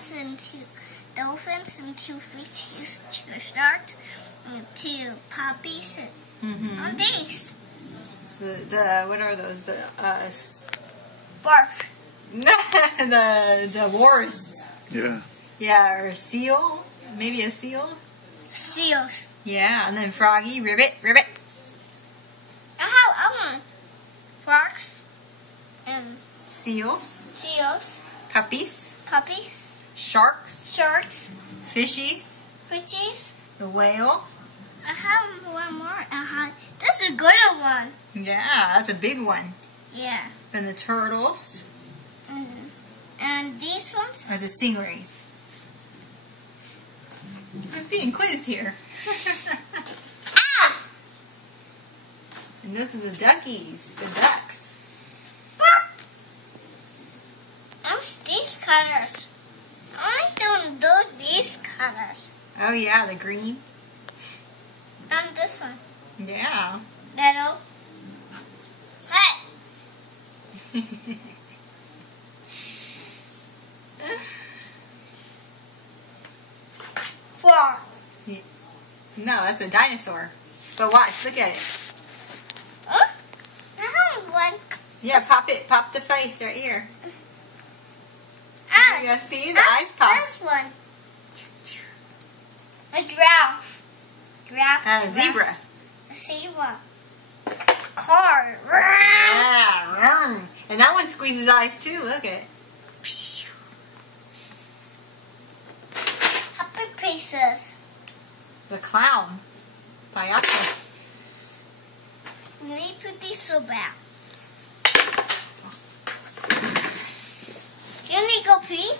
cats and 2 dolphins and 2 fishes, 2 sharks, and 2 puppies, and these. What are those? Barf. The walrus. Yeah. Yeah, or a seal. Maybe a seal. Seals. Yeah, and then Froggy, Ribbit. I have other frogs and Seals. seals, Puppies. puppies, Sharks. sharks, Fishies. fishes. The whales. I have one more. That's a good one. Yeah, that's a big one. Yeah. Then the turtles. And these ones? Are the stingrays. Who's being quizzed here? Ah! And those are the duckies. The ducks. These colors. I don't do these colors. Oh yeah, the green. And this one. Yeah. Little. Hey. 4. No, that's a dinosaur. But watch, look at it. Huh? I have one. Yeah, pop the face right here. Ah, You guys see the that's eyes pop. this one. A giraffe. Giraffe. And a zebra. A zebra. Car. Yeah, vroom. And that one squeezes eyes too. Look at it. Happy pieces. The clown. Payaso. Let me put this so back. You need to go pee?